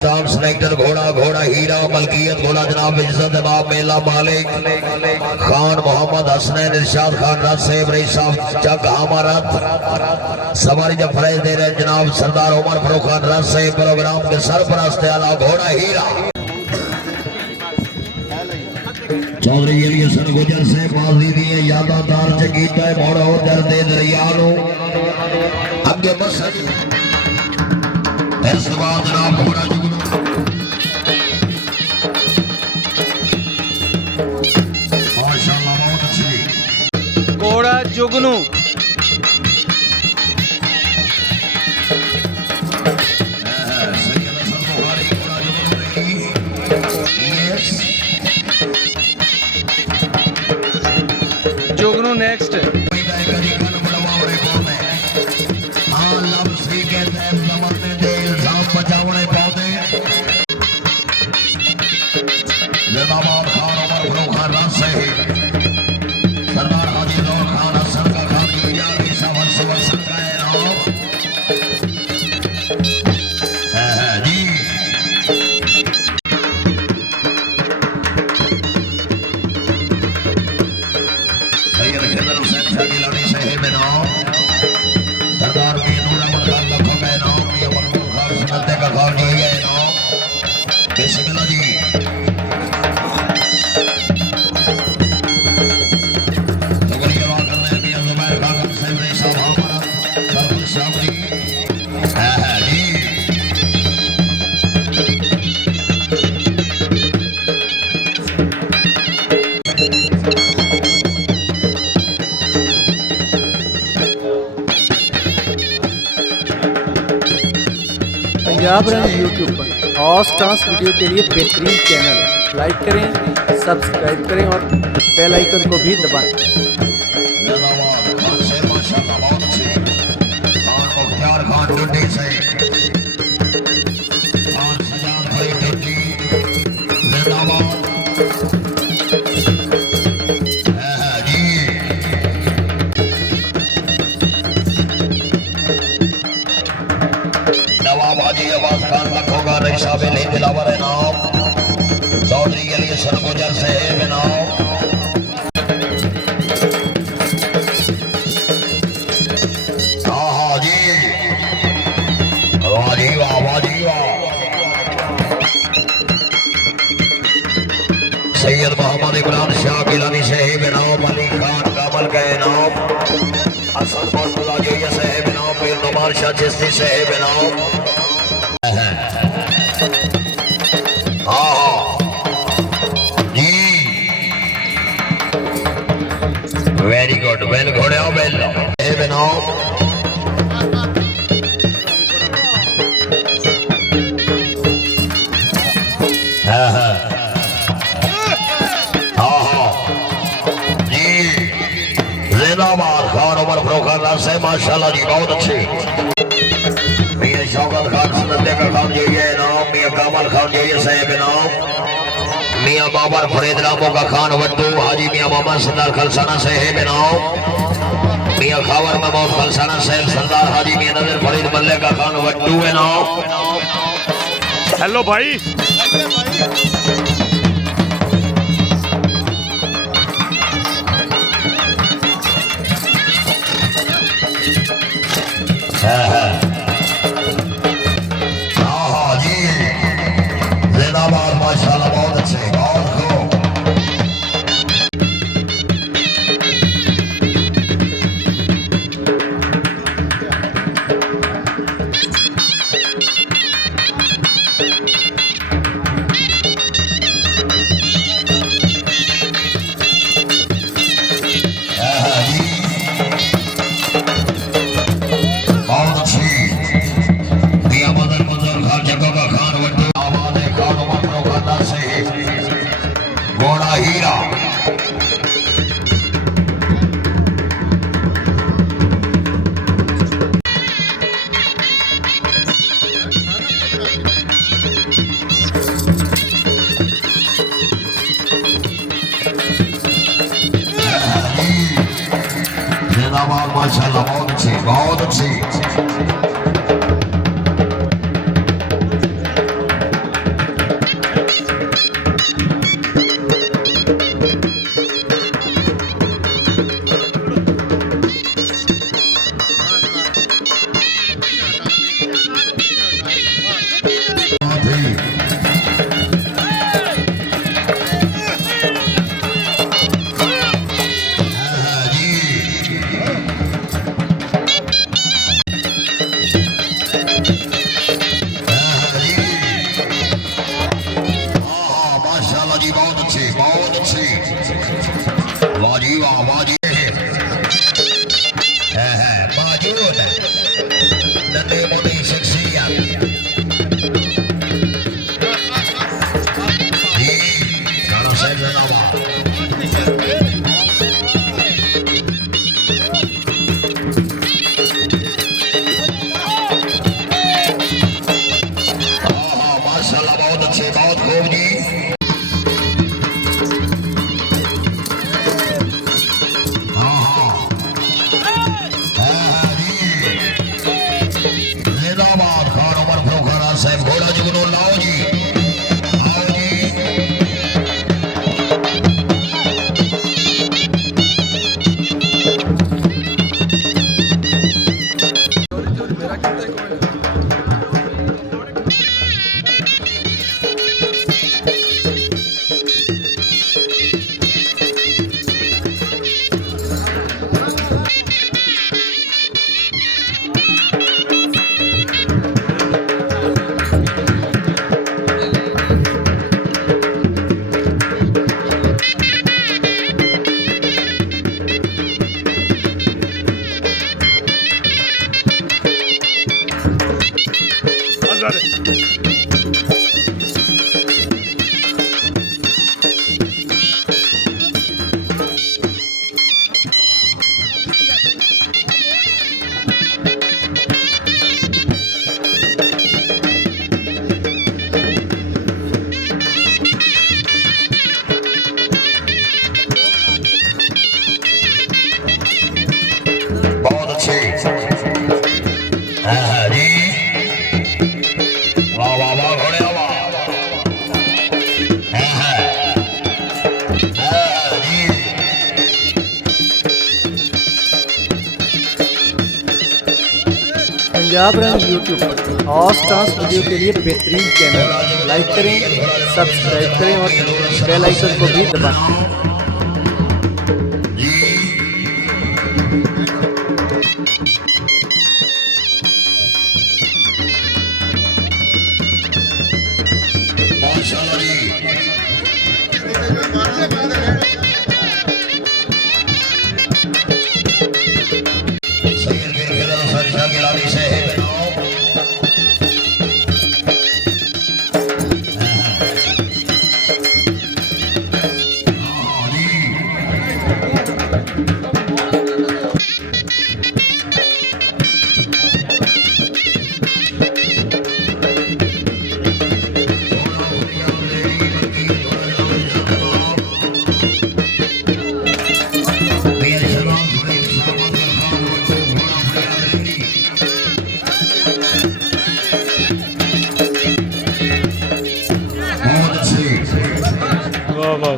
Selector घोड़ा घोड़ा हीरा मलकियत घोड़ा जनाब इज्जत जनाब मेला मालिक खान मोहम्मद हसनैन इरशाद खान रथ से साहब चक हमारा सवारी जब फरेज दे रहे जनाब सरदार उमर फरूख खान रथ से प्रोग्राम के सरपरस्त आला घोड़ा हीरा चौधरी एलियसन गुजर से बाजी दिए यादादार चकीता मोड़ो दर्दे दरियालो अगे बस इस बात जनाब घोड़ा माशाल्लाह बहुत अच्छी घोड़ा जुगनू जुगनू नेक्स्ट सरदार हाजी दौर खान हसन का खान जी सैयद खिदर हुसैन शाह गिलानी शहर में नाम सरदार मीर अहमद खान लखों में नाम ये मखदूम खान सुनते का खान जी है नाम बिस्मिल्लाह जी पंजाब रन यूट्यूब पर हॉर्स ट्रांस वीडियो के लिए बेहतरीन चैनल लाइक करें, सब्सक्राइब करें और बेल आइकन को भी दबाएं। नवाब हाजी अब्बास खान लखोगा शामिल है दिलावर नाम चौधरी एलियसन गुजर से नाम हाँ जी वाह जी वाह वाह जी वाह सैयद मोहम्मद इमरान शाह गिलानी साहिब नाम अली खान कामल के नाम हसन फौजुल्ला जोया साहिब नाम पीर नुमान शाह चिश्ती साहिब नाम वेरी गुड वेल घोड़े आओ वेल बनाओ हाँ हाँ जी जिंदाबाद खान उमर फरूख खान से माशाल्लाह जी बहुत अच्छे मियां शौकत खान सुनते का खान जी है नाम मियां कामल खान जी साहब नाम मियां बाबर फरीद रामो का खान वड्डू हाजी मियां मोहम्मद सरदार खलसाना साहेब नाम मियां खावर महमूद खलसाना साहेब सरदार हाजी मियां नजर फरीद मल्ले का खान वड्डू है नाम हेलो भाई हाँ जी जिंदाबाद माशाल्लाह बहुत अच्छे बहुत खूब घोड़ा हीरा जिंदाबाद माशाल्लाह बहुत अच्छी माशाल्लाह बहुत अच्छे बहुत खूब जी। हाँ हाँ जिंदाबाद खान उमर फरोखाना साहब घोड़ा जुगनू लाओ जी आओ जी। बहुत अच्छे जी वाह वाह वाह घोड़े वाह जी। पंजाब रंग यूट्यूब पर हॉर्स डांस वीडियो के लिए बेहतरीन चैनल लाइक करें, सब्सक्राइब करें और बेल आइकन को भी दबाएं। माशाल्लाह जी सैयद बिन खिलर सरसा गिलानी से है बनाओ। हाँ जी वाह वाह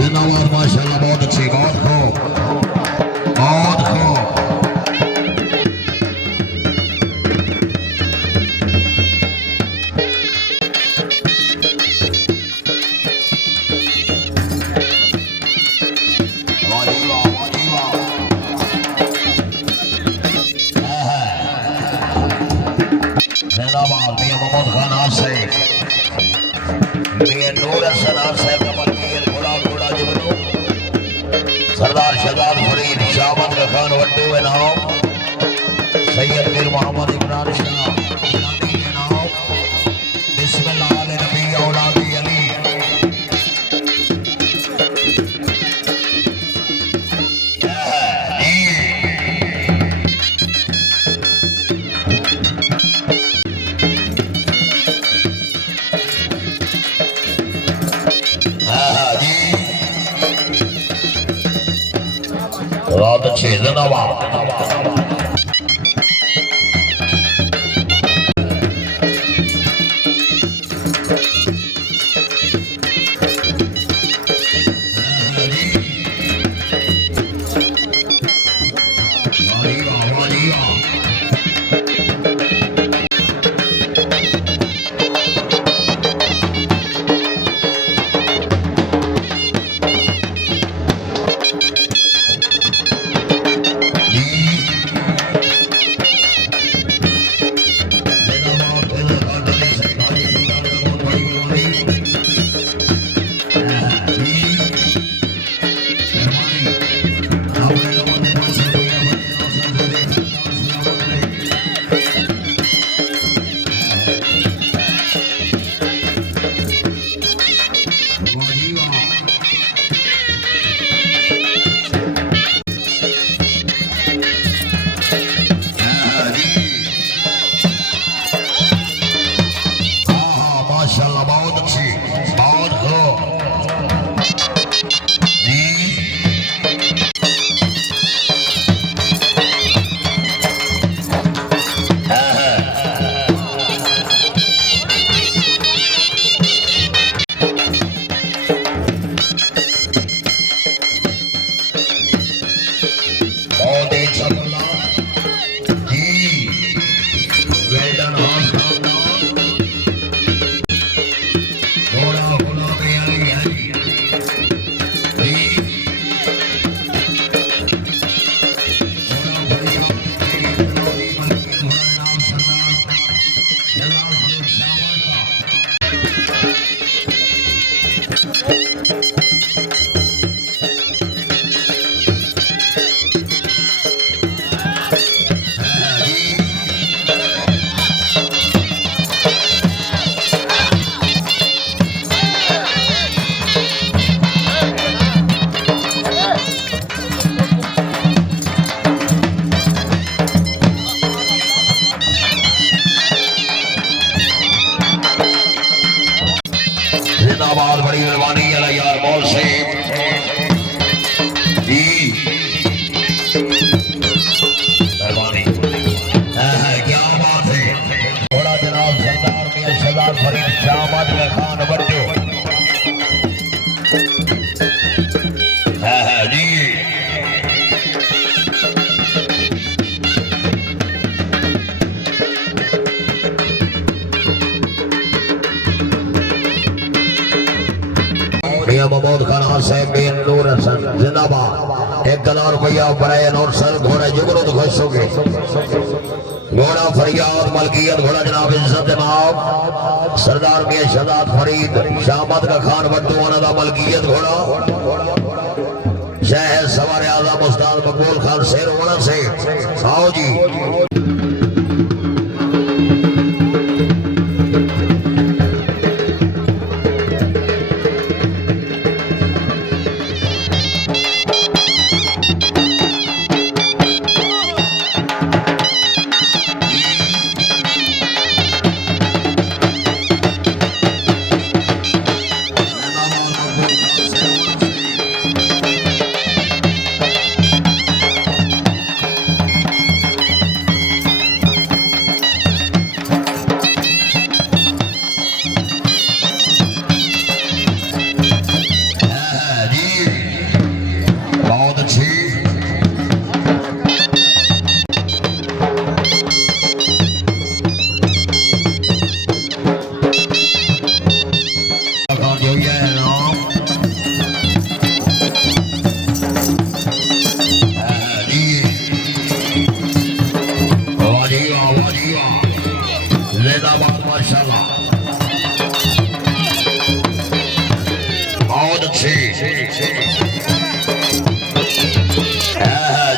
जिंदाबाद माशाल्लाह बहुत अच्छी बहुत खूब बहुत खूब। वाह जी वाह वाह जी वाह। जिंदाबाद मियां मोहम्मद खान आप से मियां नूर हसन आप साहब का मलकीर घोड़ा घोड़ा जुगनू सरदार शहजाद फरीद शाहमद खान वड्डू के नाम सैयद मीर मोहम्मद इमरान शाह गिलानी के नाम बिस्मिल्लाह अल नबी औलादी अली। बहुत अच्छे जिंदाबाद। माशाल्लाह बहुत अच्छी, बहुत खूब जी। बहुत ही अच्छा बोला जी, वेल डन हॉर्स घोड़ा घोड़ा पे आ गया जी। जिंदाबाद, बड़ी मेहरबानी है यार मौल से जी, मेहरबानी। क्या बात है, घोड़ा जनाब सरदार मियां सरदार फरीद शाह अहमद खान बट्टू जी। मियां महमूद खान साहब बिन नूर हसन जिंदाबाद, 1000 रुपया बराए और सर घोड़ा जुगरू तो खुश हो गए। घोड़ा फरियाद मलकियत घोड़ा जनाब इज्जत जनाब सरदार मियां शहजाद फरीद शामत का खान बट्टू का मलकियत घोड़ा शहर सवार आजम उस्ताद मकबूल खान शेर घोड़ा से आओ जी। बहुत अच्छी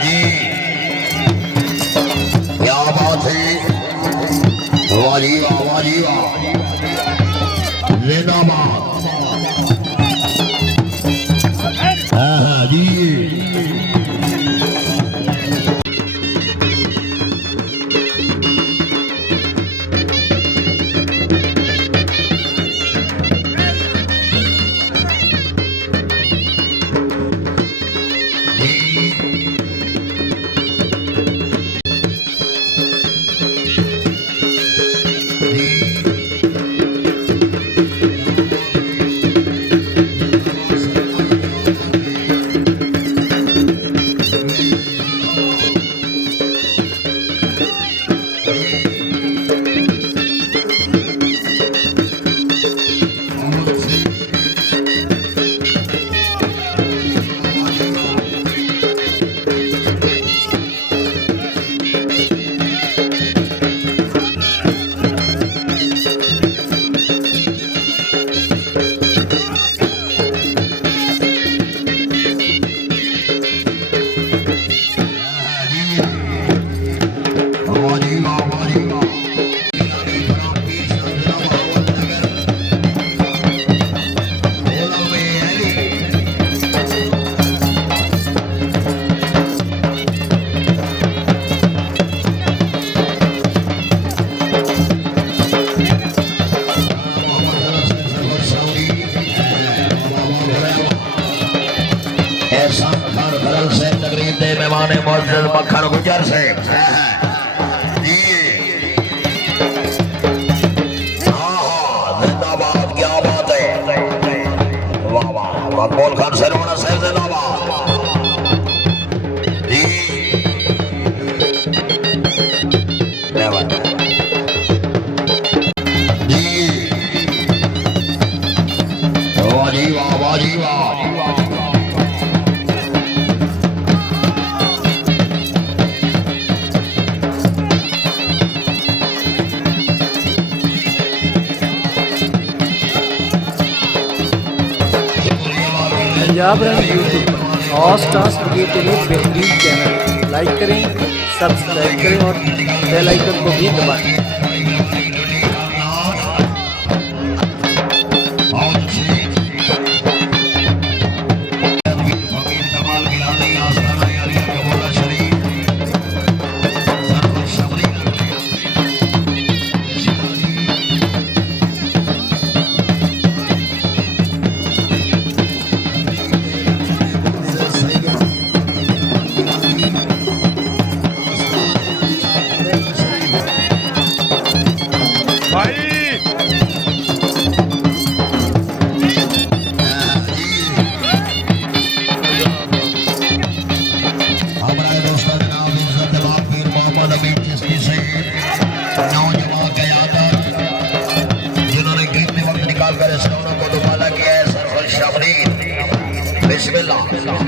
जी, क्या बात है, वाह जी वाह, वाह जी वाह, जिंदाबाद जी। मेहमान मस्जिद मक्खन गुजर से जी हाँ जिंदाबाद क्या बात है वाह वाह मकबूल खान सरवना साहब जिंदाबाद जी वाह जी वाह पंजाब रन यूट्यूब पर और स्टार्स वीडियो के लिए बेहतरीन चैनल लाइक करें, सब्सक्राइब करें और बेल आइकन को भी दबाएं। भाई हमारे दोस्तों का नाम इज्जत बाप पीर मोहम्मद अमीर चिश्ती से नौजवान क़यादत जिन्होंने कीमती वक्त निकाल कर इस रौनक को दुबारा किया है सरफर शामरीन बिस्मिल्लाह